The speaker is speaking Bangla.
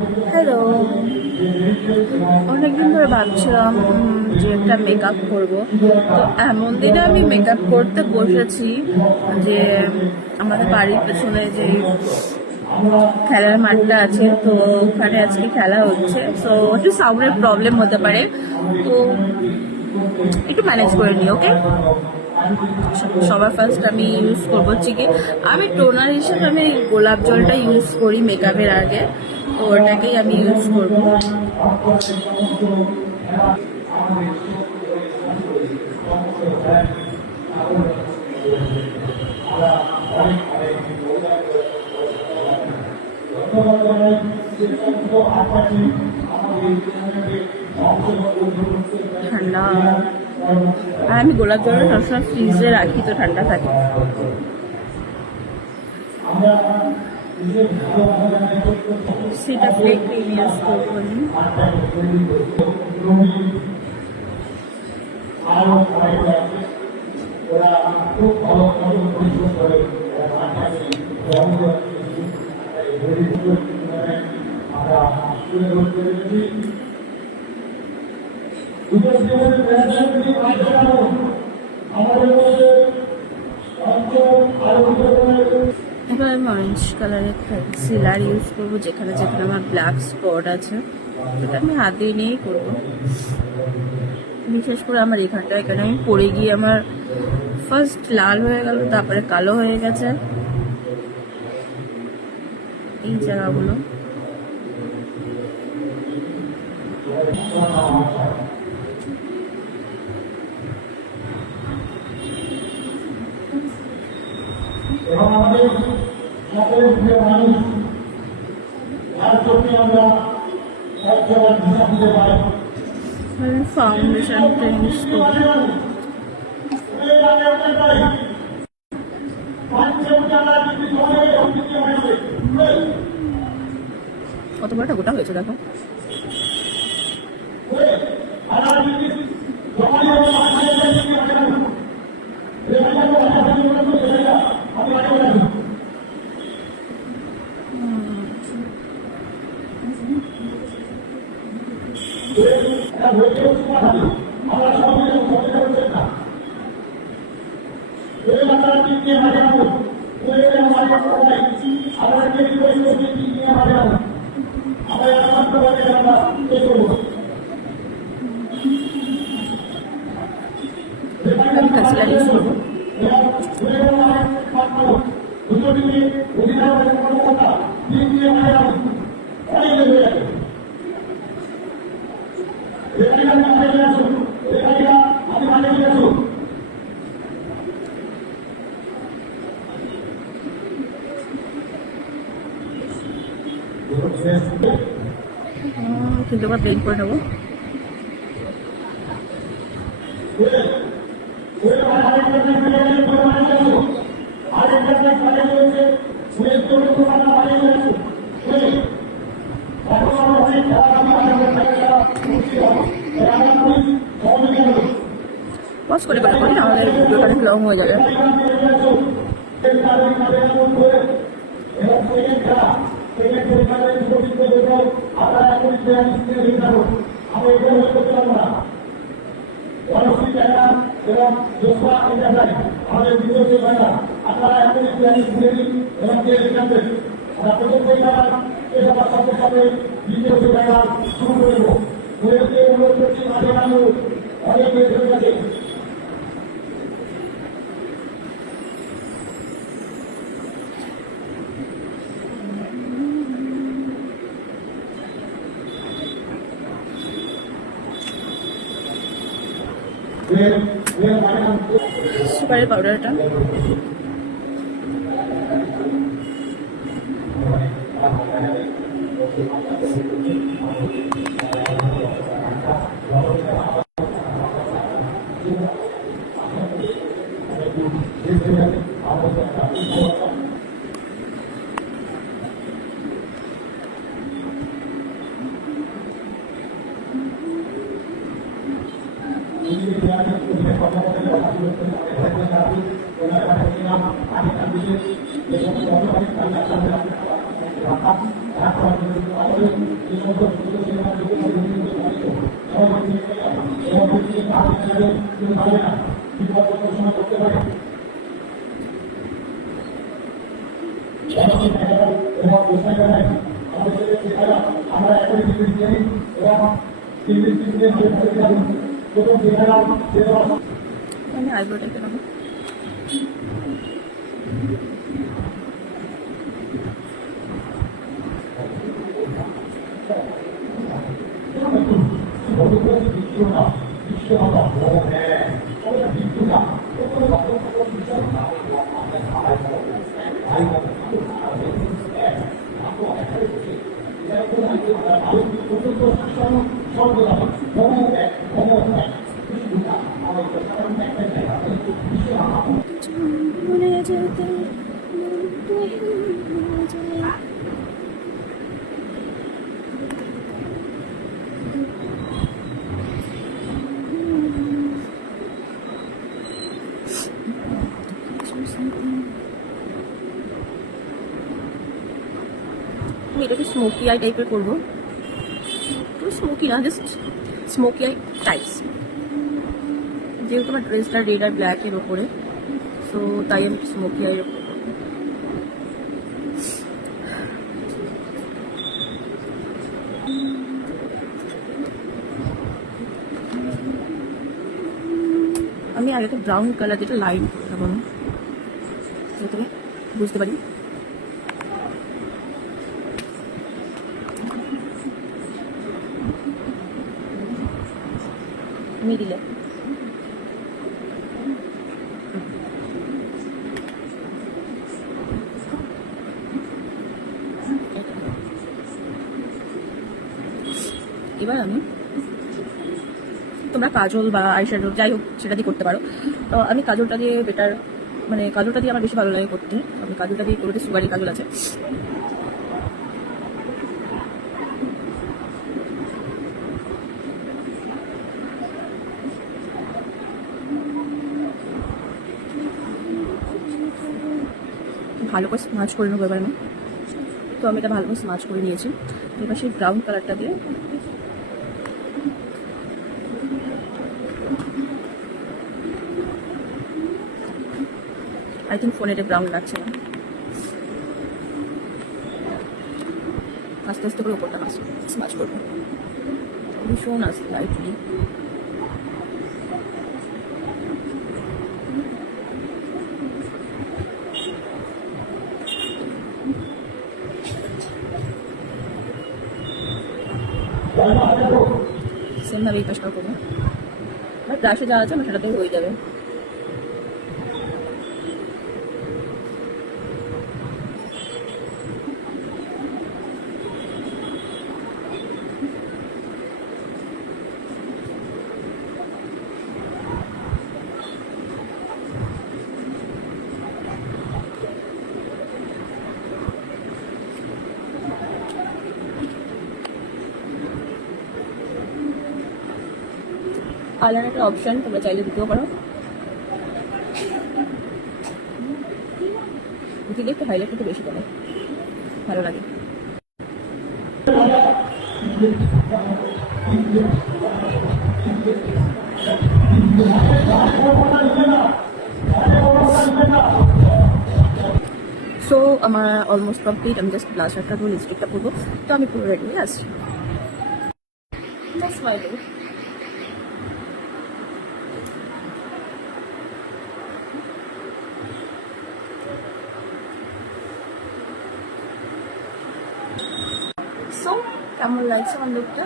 হ্যালো, অনেকদিন ধরে ভাবছিলাম যে একটা মেকআপ করবো। তো এমন দিনে আমি মেকআপ করতে বসেছি যে আমাদের বাড়ির পেছনে যে খেলার মাঠটা আছে, তো ওখানে আজকে খেলা হচ্ছে। তো একটু সাউন্ডের প্রবলেম হতে পারে, তো একটু ম্যানেজ করে নিই, ওকে? সবার ফার্স্ট আমি ইউজ করবো হচ্ছে কি, আমি টোনার হিসেবে আমি গোলাপ জলটা ইউজ করি মেকআপের আগে, তো ওটাকেই আমি ইউজ করবো। ঠান্ডা, আর আমি গোলাপ জলটা সবসময় ফ্রিজে রাখি, তো ঠান্ডা থাকে। সেটা ফেক ক্রিম ইউজ করবো আমি। এবার আমি অরেঞ্জ কালারের কনসিলার ইউজ করবো, যেখানে যেখানে আমার ব্ল্যাক স্পট আছে সেটা আমি হাত দিয়ে নিয়েই করবো। বিশেষ করে আমার এখানটা, এখানে আমি পরে গিয়ে আমার ফার্স্ট লাল হয়ে গেল, তারপরে কালো হয়ে গেছে এই জায়গাগুলো। এবং আমাদের সকলের প্রিয় মানুষ, যার জন্য আমরা সবসময় দিশা দিতে পারি, ফাউন্ডেশনটা ইউজ করি। কত বড়টা গোটা হয়েছে দেখো। কিন্তু আবার ব্লেন্ড করে নেবো। পজ করে করে করি, আমাদের ভিডিওটা লং হয়ে যাবে। সুপারি পাউডারটা আমি আইব্রোটা কেন মনে যেতে আমি এটাকে স্মোকি আই টাইপের করবো, একটু স্মোকি না, জাস্ট স্মোকি আই টাইপস, যেহেতু আমার ড্রেসটা রেড আর ব্ল্যাকের ওপরে, তো তাই আমি স্মোকি আই আমি আগে তো ব্রাউন কালার যেটা লাইট এবং যাতে বুঝতে পারি মিডিলে এবার আমি, তোমরা কাজল বা আইশ্যাডো যাই হোক সেটা দিয়ে করতে পারো, তো আমি কাজলটা দিয়ে বেটার, মানে কাজলটা দিয়ে আমার বেশি ভালো লাগে করতে, আমি কাজলটা দিয়ে করতে, সুগারি কাজল আছে। ভালো করে স্মাচ করে নেবো এবার আমি, তো আমি এটা ভালো করে স্মাচ করে নিয়েছি। এবার সেই ব্রাউন কালারটা দিয়ে আই থিঙ্ক ফোনে এটা ব্রাউন লাগছে না, আস্তে আস্তে করে ওপরটা স্মাচ করবো ভীষণ আস্তে লাইটলি। সেমভাবে এই কাজটা করবো, আর ব্রাশে যা আছে আমার সেটাতেই হয়ে যাবে। কালার একটা অপশন, তোমরা চাইলে দিতেও পারো, দিলে একটু হাইলাইট একটু বেশি করে ভালো লাগে। সো আমার অলমোস্ট কমপ্লিট, আমি জাস্ট ব্লাশারটা পুরো লিপস্টিকটা পরবো, তো আমি পুরো রেডি হয়ে আসছি। Just smiling. সো কেমন লাগছে আমার লুকটা?